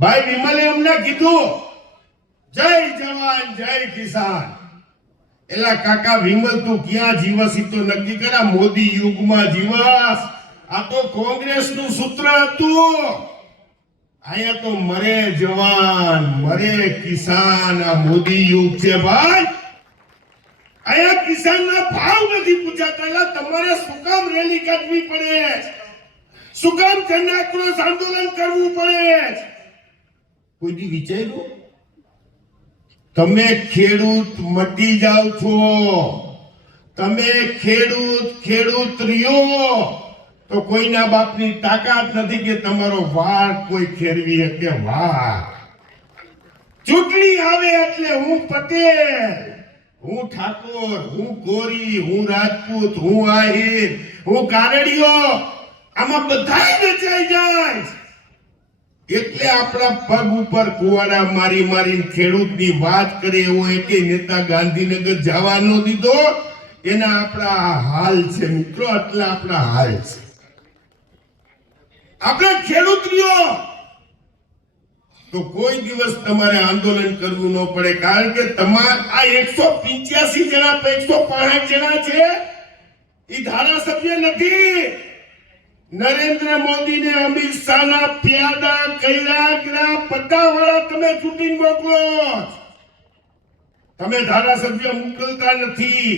ભાઈ વિમલે અમને કીધું જય જવાન જય કિસાન. એલા કાકા વિમલ તું ક્યાં જીવસ ઈ તો નક્કી કરા. મોદી યુગમાં જીવસ. આ તો કોંગ્રેસનું સૂત્ર હતું. અહીંયા તો મરે જવાન મરે કિસાન. આ મોદી યુગ છે ભાઈ. અહીંયા કિસાનના ભાવ નથી પૂછાતા. તમારે શું કામ રેલી કાઢવી પડે? શું કામ જન આક્રોશ આંદોલન કરવું પડે? કોઈ દી વિચાર્યું? તમે ખેડૂત મટી જાવ છો. તમે ખેડૂત રહ્યો તો કોઈના બાપની તાકાત નથી કે તમારો વાળ કોઈ ખેરવી શકે. વાહ, ચૂંટણી આવે એટલે હું પટેલ, હું ઠાકોર, હું ગોરી, હું રાજપૂત, હું આહિર, હું કારડિયો, આમાં બધાય રચાઈ જાય. એટલે આપણા પગ ઉપર કુવાડા મારી મારીને ખેડૂતની વાત કરે એવો એકે નેતા ગાંધીનગર જવા ન દીધો. એના આપણા હાલ છે મિત્રો, એટલે આપણા હાલ છે. આપણે ખેડૂત રહ્યો તો કોઈ દિવસ તમારે આંદોલન કરવું ન પડે. કારણ કે તમારા આ 185 જણા 165 જણા છે એ ધારાસભ્ય નથી. નરેન્દ્ર મોદી ને અમિત શાહ ના પ્યાદા કૈલાગરા પટ્ટાવાળા તમે ચૂંટીને મોકલો. તમે ધારાસભ્ય મોકલતા નથી.